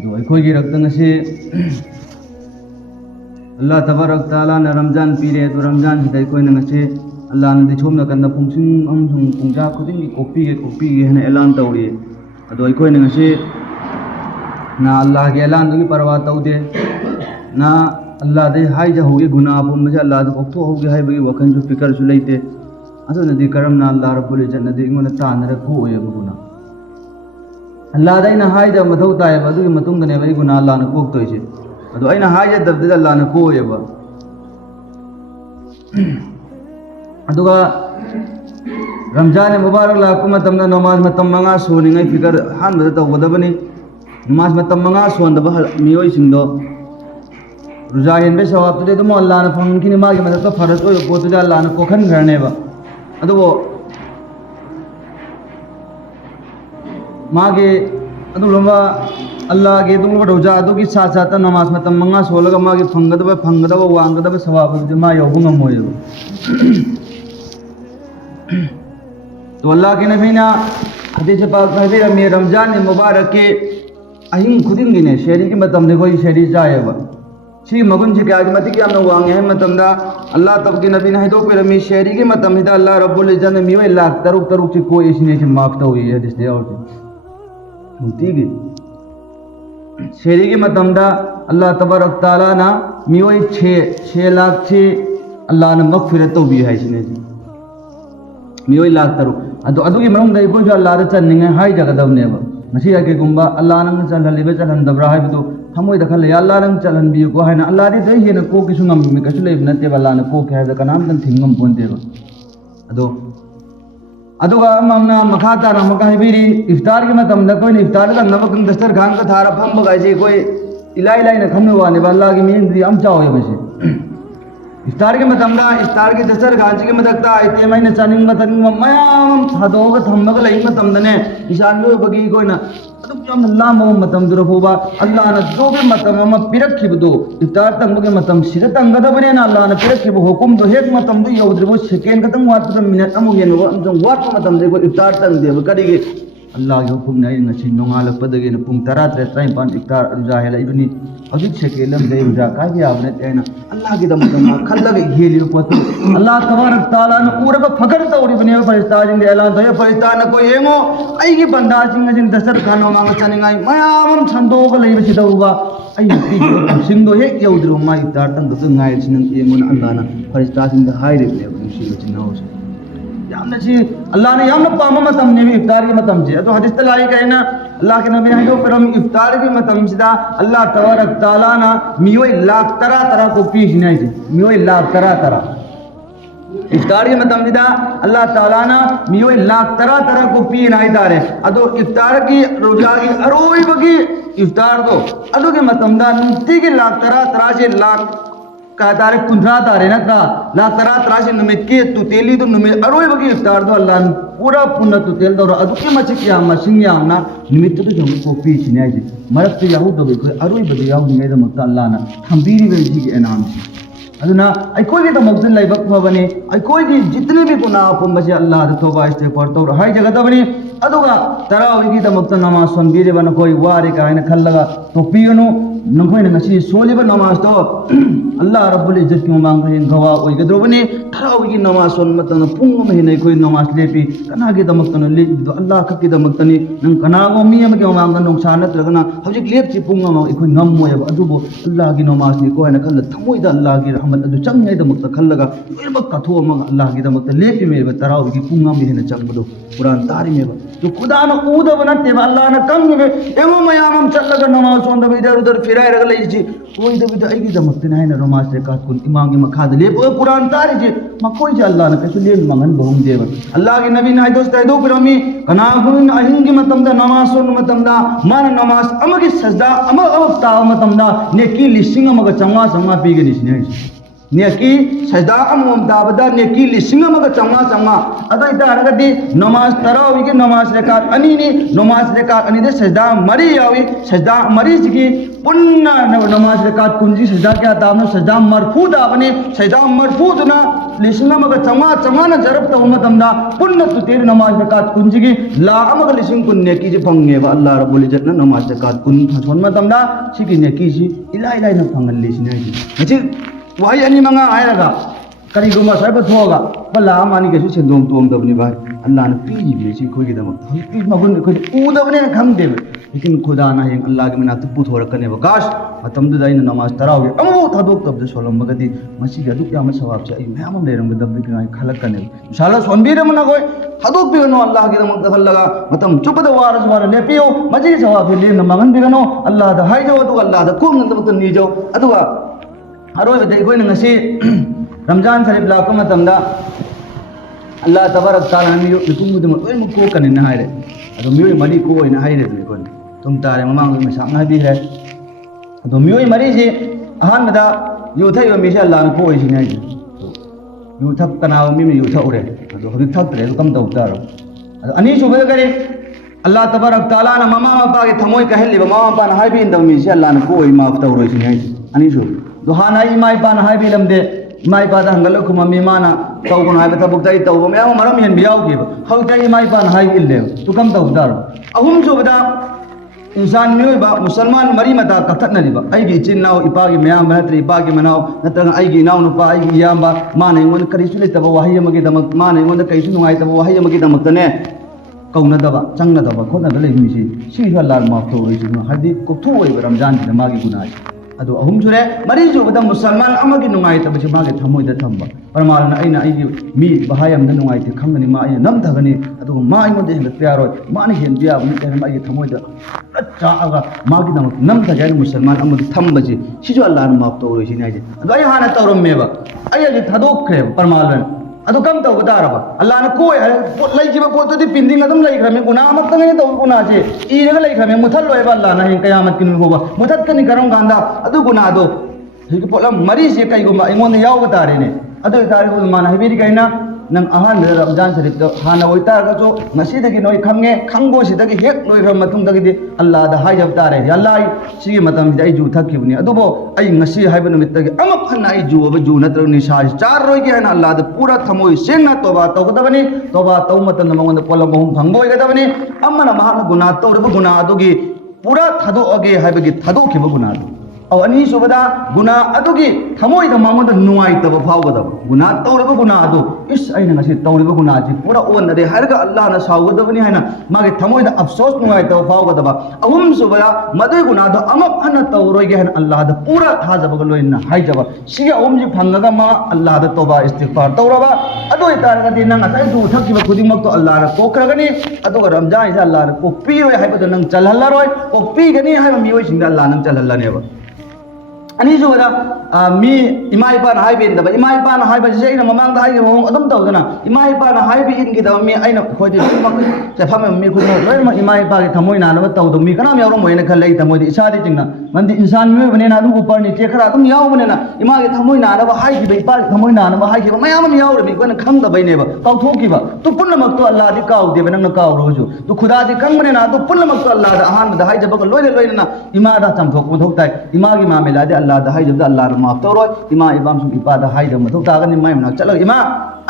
do akhoi gi rakta ngasi Allah tabarak taala na Ramzan pire do Ramzan hidai koi na ngasi Allah na di chomna kan na pungsing amsung pungja khuding gi kopi ge hana elan tawri ado akhoi na ngasi na Allah ge elan gi parwa tawde na Allah de hai ja hoge guna pum ma Allah de okto hoge hai bagi wakan ju fikar su leite ado na di karam na Allah rabbul izzat na di ngona ta na ko oye guna Allah da ina hai ja mathau ta ya badu matung ne bai guna Allah na kok to ise ado aina hai ja dabda Allah na ko oye ba aduga Ramzan mubarak la kuma tamna namaz matam manga soni ngai fikar han da tawdabani namaz matam manga son da miyoi singdo रुजाहिन बे सवाब तुदे तुम अल्लाह ने फंग की निमा की मदद तो फर्ज को को तुझे अल्लाह ने कोखन करने बा अतो वो मागे अतो लंबा अल्लाह के तुम रोजा अतो की साथ साथ नमाज में तमंगा सोलगा मागे फंगदा वांगदा सवाब जो मा योगुंग मोयो तो अल्लाह के नबी ना हदीस पाक में दे मे रमजान मुबारक के अहिंग खुदिन गिने शेरी की मतम देखो ये शेरी जाएबा सी मगुन से क्या मति क्या ना वांगे है मतमदा अल्लाह तब के नबी ने दो पे मी शेरी के मतम हिदा अल्लाह रब्बुल इज्जत ने मियो लाख तरुक से कोई इसने से माफता हुई है जिसने और ठीक है शेरी के मतमदा अल्लाह तबारक ताला ना मियो 6 लाख से अल्लाह ने मगफिरत तो भी है इसने मियो लाख तरुक अदो अदो की मरम दई को जो अल्लाह रे चन्निंगे हाई जगदब ने बा मसी आके गुंबा अल्लाह ने चलहलिबे चलहंदबरा है तो हमोय दखल या अल्लाह रंग चलन बियो को है ना अल्लाह दी दई हेन को किसु ngam mi kasu leib natte अल्लाह ने को कह द कनाम तन थिंगम पोंते बा अदो ga mamna makhata na maka hibiri iftar के मतम न कोई iftar का नमक दस्तर खान का थारा फम बगाई जे कोई इलाई इलाई न खमने वाले अल्लाह की मेन दी अम चाहो बसे इफ्तार के मतमदा इफ्तार के दस्तर खान के मदकता इते मैंने चनिंग मतन मयाम थादोग थमग लई मतमदने ईशान लो बगी कोई ना अदुम जम अल्लाह मो मतम दुरफोबा अल्लाह न दोगे मतम म पिरखिबदो इफ्तार तंगगे मतम सिर तंगदा बने ना अल्लाह न पिरखिबो हुकुम दो हेक मतम दो यौद्रबो सेकेंड कतम वात मिनट अमु हेनो अमजम वात मतम दे को इफ्तार तंग दे कदिगे अल्लाह के हुकुम ने नसी नोंगाल पदगे न पुंग 13:35 इफ्तार जाहेला इबनी अजित सेकेलम दे उजा का भी आपने तेना अल्लाह की दम खल्लगे हेली पोत अल्लाह तबारक ताला न उरग फकर तौरी बने फरिश्ता जिंदे ऐलान तो फरिश्ता न कोई एमो आई की बंदा जिंग दसर खानो मांग चनिंगाई मयाम छंदोग लेब सिदौगा आई पी सिंगो हे यौद्रो मा इफ्तार तंग तो ngai सिन एमो अल्लाह न फरिश्ता जिंद हाई रे ने चिनाओ अल्लाह ने याम पाम मतम ने इफ्तार की मतम से तो हदीस तलाई कहना अल्लाह के नबी ने परम इफ्तार की मतम सिदा अल्लाह तबारक ताला ना मियो लाख तरह को पीस नहीं से मियो लाख तरह इफ्तार की मतम सिदा अल्लाह ताला ना मियो लाख तरह को पी नहीं तारे अदो इफ्तार की रोजा की अरोई बगी इफ्तार दो अदो के मतम दा नुती की लाख तरह से लाख का तारे कुंद्रा तारे ना था ला तरा से नमित के तु तेली तो नमित अरोय बगी इफ्तार दो अल्लाह पूरा पुण्य तु तेल दो अदु के मच किया मसिंग या ना निमित तो जम को पी छिनाई जी मरक ते याहू दो को अरोय बगी याहू निगे दम अल्लाह ना थंबीरी वे जी के इनाम से अदुना अकोई के तमक्तन लाइबक बने अकोई की जितने भी गुनाह पुम से अल्लाह द तौबा इस्तिगफार तो हाई जगह द बने अदुगा तरावी की तमक्तन नमाज सन बीरे बन कोई वारे का है खल्लगा तो पियनो नखोय नसी सोलिब नमाज तो अल्लाह रब्बुल इज्जत की मांग है गवा ओय गद्रो बने तरावी की नमाज सन मतन पुंग महीने कोई नमाज लेपी कना के तमक्तन ले दो अल्लाह का की तमक्तनी नंग कना गो मी अम के मांग नं सानत लगना हजिक लेप ची पुंग म इकोय ngam मोय अदुबो अल्लाह की नमाज नि को है न खल थमोय द अल्लाह की रहमत अदु चंगे द मक्त खल्लगा लोइमक कथो म अल्लाह की तमक्त लेपी में तरावी की पुंग म हेन चंगबदो कुरान तारी में तो खुदा न ऊद बनते अल्लाह न कम में एवं मयाम चलगा नमाज सोंद इधर उधर फिराय रगले जी कोई दबि द आई की तमक्त न है न नमाज से कात कुन इमाम के मखाद ले कुरान तारी जी म कोई जे अल्लाह न कसु ले मंगन बहुम देव अल्लाह के नबी नाय दोस्त दो प्रमी कना गुन अहिंगी मतम दा नमाज सोन मतम दा मान नमाज अमगी सजदा अम अवता मतम दा नेकी लिसिंग अमग चंगा चंगा पीगे निसने नेकी सजदा अमम ताबदा नेकी लिसिंग अमगा चंगा चंगा अदो इतारगदी नमाज तरावी की नमाज रेकात अनि नि नमाज रेकात अनि दे सजदा मरी यावी सजदा मरी जिकी पुन्ना नमाज रेकात कुंजी सजदा क्या तामनो सजदा मरफू दाबने सजदा मरफू दुना लिसिंग अमगा चंगा चंगा न जरब तो मतमदा पुन्ना तुतेर नमाज रेकात कुंजी की ला अमगा लिसिंग कुन नेकी जे फंगे बा अल्लाह रब्बुल इज्जत न नमाज रेकात कुन फसोन मतमदा सिकी नेकी जी इला इला न फंगल लिसिना जी वही अनी मंगा आएगा करीगुमा साइब थोगा बल्ला मानी के सेंदोम तोंगदबनी भाई अल्लाह ने पीबे सी खोगी दमक पी मगुन खोई उदबने खंगदे लेकिन खुदा ना हें अल्लाह के मना तो पुथोरकने बकाश मतमदु दाइन नमाज तरावे अमो थादोक तब सोलम बगदी मसी के दुक याम सवाब से मैम लेरम दबि के खलकने शाला सोनबीर मना कोई थादोक बिगनो अल्लाह के दमक दखलगा मतम चुपद वारस वार लेपियो मजी सवाब लेन मगन बिगनो अल्लाह दा हाइजो तो अल्लाह दा कुम दमक नीजो अदुगा अरोबदे अखोइना ngasi रमजान शरीफ लाको मतमदा अल्लाह तबारक ताला ने मितुंगुदम लोय मुको कने ना हाइरे अदो मियोय मरी को ओइना हाइरे दुई कोन तुम तारे ममांग में सामना भी है अदो मियोय मरी जी अहान मदा युथै व मिशा अल्लाह ने को ओइ सिनाइ युथक कनाव मि युथा उरे अदो हबि थक रे कम दौ तारो अदो अनि सुबे करे अल्लाह तबारक ताला ने ममा मपा के थमोय कहलिबा ममा मपा ने हाइबि इंदम मिशा अल्लाह ने को ओइ माफ तौरोय सिनाइ अनि सु दुहाना इमा इपान हाइबि लमदे इमा इपादा हंगलो खुममी माना तौगुन हाइबा तबुक्ताई तौगो मैम मरम हेन बियाउकीबा हौता इमा इपान हाइबि इल्ले तु कम तौदारो अहुम सुबदा इंसान मियोइबा मुसलमान मरी मता कथनरिबा आइगी चिन्नाव इपागी मैम नत्री इपागी मनाव नत्रंग आइगी नाव नुपा आइगी याम्बा माने इंगोन करिसु लेतबा वहाई अमगी दमक माने इंगोन कइसु नुंगाइतबा वहाई अमगी दमकतने कौनदबा चंगनदबा खोनदा लेमिसि सिहा लाल माफ तौरैसु हादि कोथु ओइबा रमजान दिना मागी गुनाइ अदो अहुम सुरे मरी जुबदा मुसलमान अमगी नुंगाइ तबसि मागे थमोइदा थंबा परमालना अइना आइगी मी बहायम न नुंगाइ ते खंगनि मा अइना नम थगनि अदो मा इमोदे हेन प्यारो माने हेन बिया मी ते मागे थमोइदा चागा मागी दम नम थगनि मुसलमान अमगी थंबसि सिजु अल्लाह न माफ तौरोइसि नाइजे अदो अइ हाना तौरमेबा अइ थदोखरे परमालन अदो कम तौ गदारबा अल्लाह ने कोई लैजिबा पोतोदि पिंदिंग अदम लैख्रमे गुना अमतंगने तौ गुनासे इरगा लैख्रमे मुथल्लोइबा अल्लाह ना हें कयामत किन होबा मुथत कनि करम गांदा अदु गुनादो हिग पोलम मरी से कइगुमा इमोन याव तारेने अदु तारे को माना हेबिरि कइना नंग अहान रमजान शरीफ दो हाना ओइतारगसो नसीदगी नोइ खंगे खंगो सिदगी हेक लोइग्र मतुंगदगी अल्लाह दा हाइजब तारे अल्लाह सिगी मतम दि जू थकिबनि अदुबो आई ngasi हाइबन मितगी अमक हना आई जू अब जू नत्र निशा चार रोइ के हना अल्लाह दा पूरा थमोइ सेंगना तौबा तौगदबनि तौबा तौ मतन मंगन पोलम बहुम फंगोइ गदबनि अमना महान गुना तौरब गुना अदुगी पूरा थदो अगे हाइबगी थदो खिब गुना और अनी सुबदा गुना अदुगी थमोइद मामोद नुआइतब फावगदब गुना तौरब गुना अदु इस अइना ngasi तौरब गुना जी पूरा ओनदे हरगा अल्लाह ना सावगदबनि हैना मागे थमोइद अफसोस नुआइतब फावगदब अहुम सुबदा मदे गुना दो अमक हन तौरोइगे हन अल्लाह द पूरा थाजब लोइना हाइजब सिगे ओम जी फंगगा मा अल्लाह द तौबा इस्तिगफार तौरबा अदो इतारगदि नंग असाइ दु थकिब खुदिमक तो अल्लाह ना कोखरगनि अदो रमजान इस अल्लाह ना कोपीरोय हाइबद नंग चलहल्लारोय कोपीगनि हाइब मियोइ सिंग अल्लाह नंग चलहल्लानेबा अनि जुबदा मी इमा इपा ना हाइबे इंदबा इमा इपा ना हाइबा जे इना ममांग दा हाइगे मोंग अदम तौदना इमा इपा ना हाइबे इनगी दा मी आइना खोइदि मक से फम मी खुद लोय म इमा इपा के थमोइ ना न तौदो मी कनाम यावरो मोइना खलै थमोइ इसादि जिंगना मंदि इंसान मी बने ना अदम ऊपर नीचे खरा अदम याव बने ना इमा के थमोइ ना न हाइगे बे इपा थमोइ ना न हाइगे मयाम याव रे मी कोन खंग द बैनेबा काउथोकिबा तो पुन्न मक तो अल्लाह दि काउ दे बनंग काउ रोजो तो खुदा दि कंग बने ना तो पुन्न मक तो अल्लाह दा अहान दा हाइजे बक लोय लोय ना इमा दा चमथोक मथोक ताइ इमा की मामला दे अल्लाह दा हाइजे अल्लाह माफ तौर इमा इबाम सुम इपा दा हाइद मथौ तागनि माय मना चलो इमा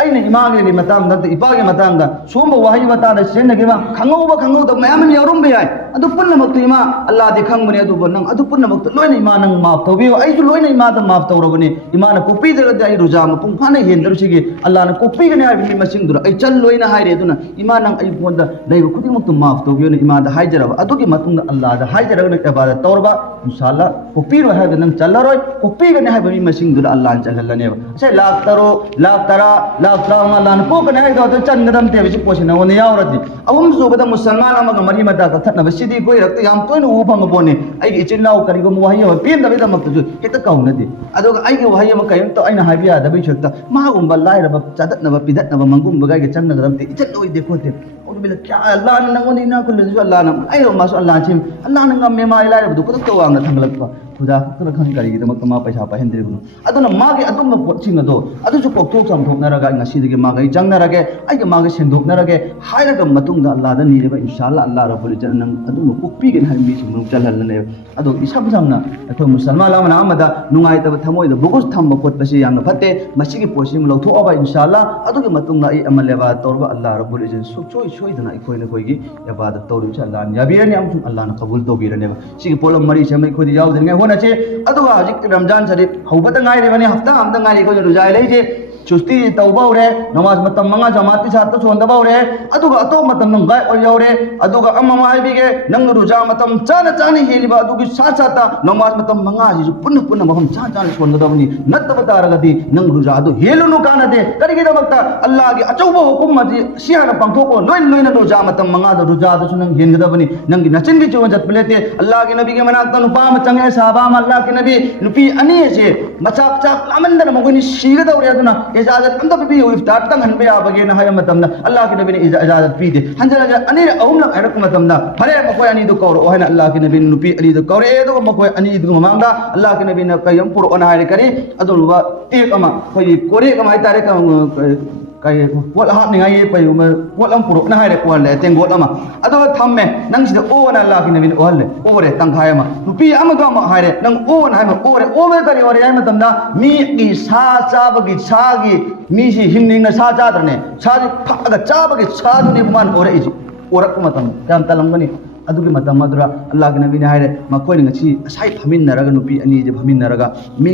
अइने इमा के मतंग द इपा के मतंग द सोम वहाई बता द सेन के मा खंगौ द मयाम यारुम बे आय अदु पुन्न मक तो इमा अल्लाह दे खंग बने अदु बनंग अदु पुन्न मक तो लोइन इमा नंग माफ तौबियो आई जो लोइन इमा द माफ तौरबने इमा न कोपी द द रुजा म पुंग फाने हेंदर सिगे अल्लाह न कोपी गने आबि मसिंग दुर आई चल लोइन हाइरे दुना इमा नंग आई फोन द दैब खुदि मक तो माफ तौबियो न इमा द हाइजरब अदु के मतुंग अल्लाह द हाइजरब न इबादत तौरबा इंशाअल्लाह कोपी रो हाइद नंग चलरोय कोपी गने हाइब मी मसिंग दुर अल्लाह चलहल्लनेबा से लाख तरो लाख तरा लाख तरा अल्लाह न को कने हाइद तो चंगदम ते बिसि पोसिना वन यावरदि अहुम सुबदा मुसलमान अमग मरि मता का थनब सिदि कोइ रक्त याम तोइन उ फंग बोने आई इचिनाउ करिगो मुवाही हो पेन दबे दमक जु हेता काउनदि अदो आई के वहाई म कयम तो आइना हाबिया दबे छक्ता मा गुम बल्लाइ रब चादत नब पिदत नब मंगुम बगाइ के चंगदम ते इचन ओइ देखो ते bila kya Allah na nangoni na ko lezu Allah na ayo masu Allah chim Allah na ngam me ma ila ra du ko to wa na thangalak pa khuda to khang kari gi damak ma paisa pa hendri bu aduna ma ge adum pot ching do adu ju pok thok sam thok na ra ga ngasi de ma ga jang na ra ge ai ge ma ge sen dok na ra ge hai ra ga matung da Allah da ni re ba inshallah Allah rabbul jan nang adum pok pi ge hai mi sum nu chal hal ne adu isam sam na ko musalman la na amada nungai ta thamoi da bugus tham ba pot pa si yang na phatte masi gi posim lo tho aba inshallah adu ge matung na ai amal leba torba Allah rabbul jan suk choi choi da na ikoi na koi gi ibadat toru cha Allah ya bi ne am Allah na qabul to bi ne ba si gi polam mari se mai ko di yaw de ne na che aduga hajik Ramzan Sharif hawbata ngai re bani hafta amda ngai ko rujai lei je chusti tawba ure namaz matam manga jamati sat to sonda ba ure aduga ato matam nang gai oi yaure aduga amma ma ai bige nang ruja matam chana chani heli ba adugi sa sa ta namaz matam manga ji punna punna maham cha cha sonda da bani natta batara gadi nang ruja adu helu nu kana de kari gi da makta Allah gi achauba hukum ma ji siana pangthoko loin loin ruja matam manga da ruja da sunang gen ga da bani nang gi nachin gi chon jat plete Allah gi nabi gi manak ta nu pa ma change sahaba ma Allah gi nabi nupi ani je machak chak aman da magoni shiga da ure aduna इजाजत अंदर भी इफ्तार तंग हन बे आबगे न हाय मतम ना अल्लाह के नबी ने इजाजत पी दे हंजन अनि अहुम लक हरक मतम ना भरे मकोय अनि दो कौर ओ है अल्लाह के नबी नुपी अनि दो कौर ए दो मकोय अनि दो ममांगा अल्लाह के नबी ने कयम पुर ओना हाय करे अदुलवा टेक अमा खोई कोरे कमा तारे का kai pot hat ni ngai pai pot am puruk na hai re kwal le tengot ama ado thamme nang sida o na Allah ki nabi o le o re tang khai ma nupi ama do ma hai re nang o na hai ma o re o me kari o re ai ma tam da mi ki sa cha ba ki cha gi mi si him ning na sa cha dar ne cha ji pha ga cha ba ki cha du ni man o re ji o rak ma tam kam talam gani adugi matam madura Allah ki nabi ne hai re ma koi ngi chi sai phamin na raga nupi ani je phamin na raga mi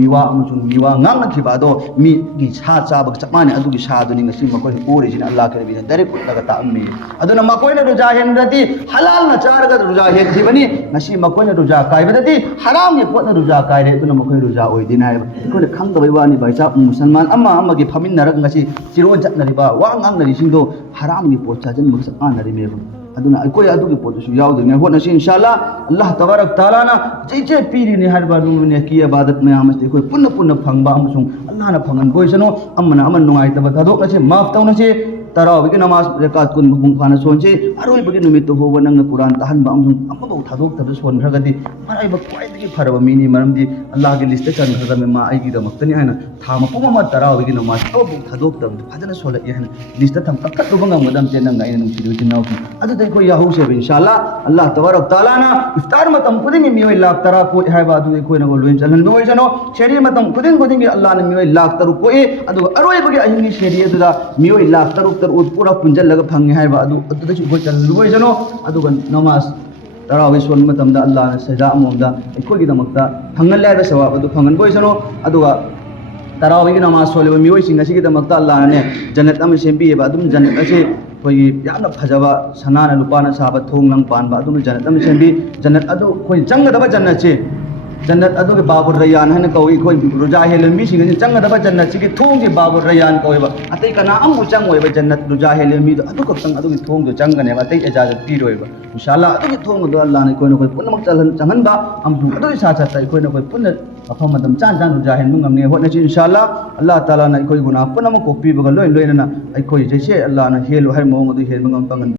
miwa amchung miwa ngang na ki ba do mi gi cha cha ba cha ma ne adugi sa du ni ngi ma koi origin Allah ki nabi ne direct ko daga ta ammi aduna ma koi na ruja hen dati halal na cha raga ruja hen ji bani ngasi ma koi na ruja kai ba dati haram ye pot na ruja kai re aduna ma koi ruja oi din hai ko le khang da bai wa ni bai cha musalman amma amma gi phamin na raga ngasi chiro jat na ri ba wa ngang na ri sing do haram ni pot cha jan ma sa an na ri me aduna koi adugi pot su yaw de ne ho na shi inshallah Allah tabarak taala na je piri ni har ba du ne ki ibadat me amas de koi punna punna phang ba amasung Allah na phangan koi sano amana aman nungai ta ba thadok na che maaf taw na che tarawi ki namaz rekat kun bung khana son che aroi bagi numit to ho nang na Quran tahan ba amasung amma ba thadok ta son ragadi marai ba kwai de phara ba mini maram di Allah gi list kan khada me ma ai gi da maktani hana thama puma ma tarawi ki namaz to bu thadok ta phadana sola ye hana list tham takkat do bangam madam che nang ngai nung sidu tinau ki adu dai ko yahu se inshallah Allah tabarak taala na iftar matam kuding mi oi lak tara ko hai ba du ko na golwen chalan no jano sheri matam kuding Allah na mi oi lak taru ko e adu aroi bagi ahingi sheri adu da mi oi lak taru tar ud pura punjal laga phangi hai ba adu da chu ko chalan no jano adu gan namaz tarawih son matam da Allah na saja amom da ko gi da makta phangal lai ba sawab adu phangan boy jano adu ga tarawih ki namaz sole mi oi singa sigi da makta Allah ne jannat am sembi ba adum jannat ase koi yana phajaba sanana lupana saba thong lang pan ba adum jannat am sembi jannat adu koi janga da ba jannat che jannat adu ke babur rayyan hana koi koi ruja helem mi singa janga da ba jannat chi ke thong ke babur rayyan koi ba atai kana am chang oi ba jannat ruja helem mi adu ko tang adu ke thong ke janga ne ba atai ijazat pi roi ba inshallah adu ke thong do Allah ne koi na koi punna mak changan ba am adu sa sa tai koi na koi punna afam madam chan chan ruja hen mungam ne hot na chi inshallah Allah taala na koi guna punna mak ko pi ba loi loi na ai koi je che Allah na helu har mo adu hel mungam pangan